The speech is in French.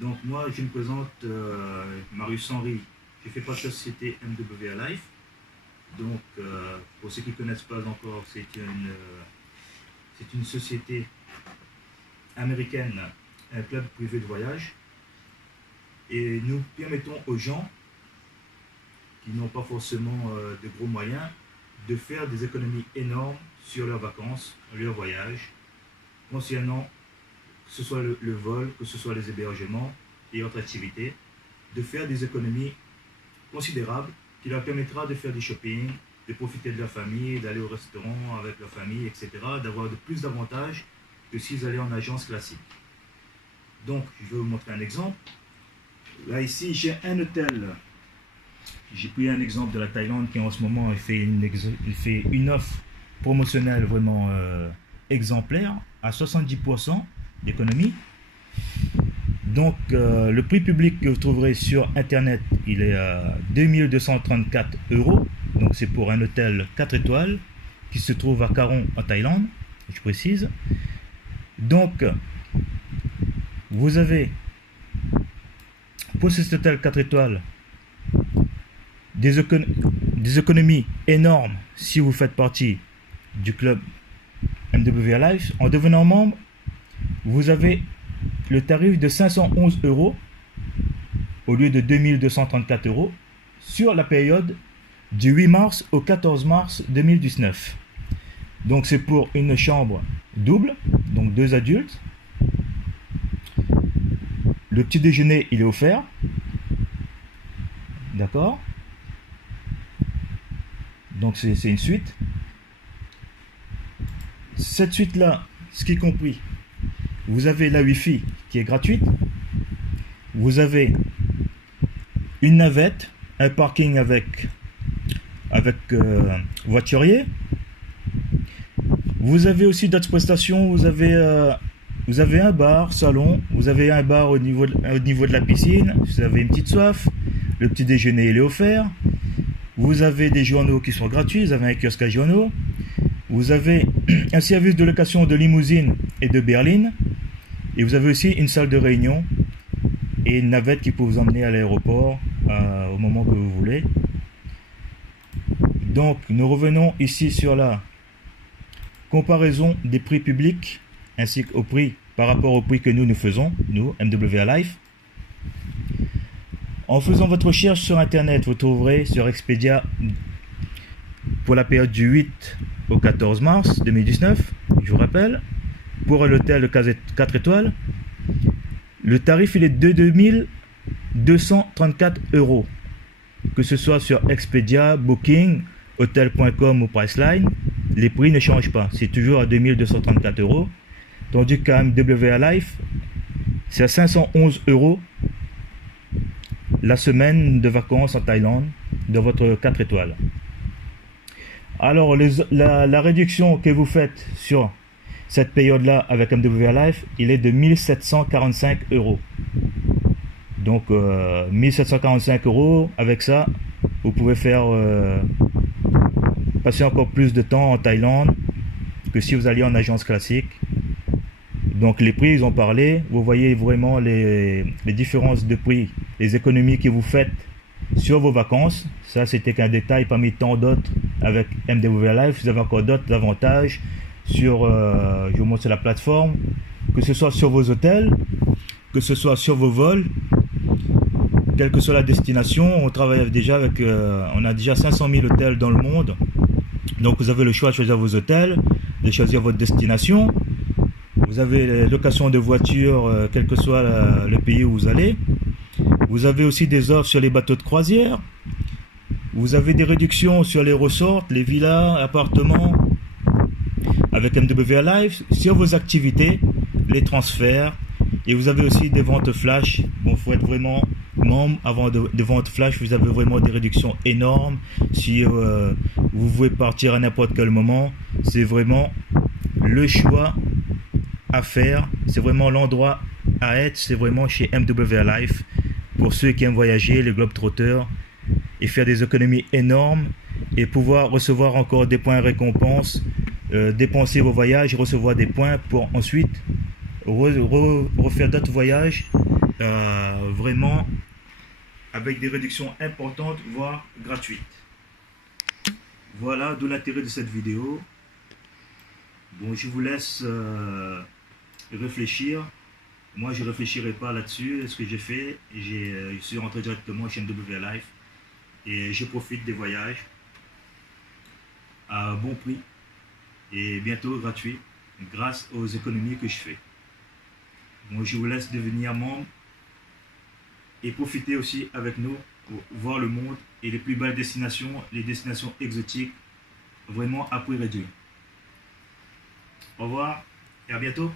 Donc moi, je me présente Marius Henry. Je fais partie de la société MWA Life. Donc, pour ceux qui ne connaissent pas encore, c'est une société américaine, un club privé de voyage. Et nous permettons aux gens qui n'ont pas forcément de gros moyens de faire des économies énormes sur leurs vacances, leurs voyages, concernant que ce soit le vol, que ce soit les hébergements et autres activités, de faire des économies considérables qui leur permettra de faire du shopping, de profiter de leur famille, d'aller au restaurant avec leur famille, etc., d'avoir de plus d'avantages que s'ils allaient en agence classique. Donc, je vais vous montrer un exemple. Là, ici, j'ai un hôtel. J'ai pris un exemple de la Thaïlande qui, en ce moment, il fait une offre promotionnelle vraiment exemplaire à 70% d'économie. Donc, le prix public que vous trouverez sur Internet, il est à 2234 €. Donc, c'est pour un hôtel 4 étoiles qui se trouve à Karong, en Thaïlande, je précise. Donc, vous avez, pour cet hôtel 4 étoiles, des économies énormes si vous faites partie du club MWA Life. En devenant membre, vous avez le tarif de 511 € au lieu de 2234 € sur la période du 8 mars au 14 mars 2019. Donc c'est pour une chambre double, donc 2 adultes. Le petit déjeuner, il est offert. D'accord? Donc c'est une suite. Cette suite-là, ce qui est compris, vous avez la Wi-Fi qui est gratuite. Vous avez une navette, un parking avec voiturier. Vous avez aussi d'autres prestations. Vous avez un bar, salon. Vous avez un bar au niveau de la piscine. Vous avez une petite soif. Le petit déjeuner, il est offert. Vous avez des journaux qui sont gratuits. Vous avez un kiosque à journaux. Vous avez un service de location de limousine et de berline. Et vous avez aussi une salle de réunion et une navette qui peut vous emmener à l'aéroport au moment que vous voulez. Donc, nous revenons ici sur la comparaison des prix publics ainsi qu'au prix par rapport au prix que nous faisons, nous, MWA Life. En faisant votre recherche sur Internet, vous trouverez sur Expedia pour la période du 8 au 14 mars 2019, je vous rappelle, pour l'hôtel de 4 étoiles, le tarif il est de 2234 €. Que ce soit sur Expedia, Booking, Hotel.com ou Priceline, les prix ne changent pas. C'est toujours à 2234 €. Tandis qu'à MWA Life, c'est à 511 € la semaine de vacances en Thaïlande de votre 4 étoiles. Alors, la réduction que vous faites sur cette période-là avec MWA Life, il est de 1745 €. Donc, 1745 €, avec ça, vous pouvez faire passer encore plus de temps en Thaïlande que si vous alliez en agence classique. Donc, les prix, ils ont parlé. Vous voyez vraiment les différences de prix, les économies que vous faites sur vos vacances. Ça, c'était qu'un détail parmi tant d'autres avec MWA Life. Vous avez encore d'autres avantages sur, je vous montre sur la plateforme, que ce soit sur vos hôtels, que ce soit sur vos vols, quelle que soit la destination. On travaille déjà avec, on a déjà 500 000 hôtels dans le monde. Donc vous avez le choix de choisir vos hôtels, de choisir votre destination. Vous avez location de voiture, quel que soit le pays où vous allez. Vous avez aussi des offres sur les bateaux de croisière. Vous avez des réductions sur les resorts, les villas, appartements avec MWA Life, sur vos activités, les transferts. Et vous avez aussi des ventes flash. Bon, il faut être vraiment membre avant de ventes flash. Vous avez vraiment des réductions énormes. Si vous pouvez partir à n'importe quel moment, c'est vraiment le choix à faire. C'est vraiment l'endroit à être. C'est vraiment chez MWA Life. Pour ceux qui aiment voyager, les globetrotters, et faire des économies énormes et pouvoir recevoir encore des points récompenses, dépenser vos voyages, recevoir des points pour ensuite refaire d'autres voyages vraiment avec des réductions importantes, voire gratuites. Voilà d'où l'intérêt de cette vidéo. Bon, je vous laisse réfléchir. Moi, je ne réfléchirai pas là-dessus. Ce que j'ai fait, je suis rentré directement chez MW Life et je profite des voyages à bon prix et bientôt gratuit grâce aux économies que je fais. Bon, je vous laisse devenir membre et profiter aussi avec nous pour voir le monde et les plus belles destinations, les destinations exotiques, vraiment à prix réduit. Au revoir et à bientôt.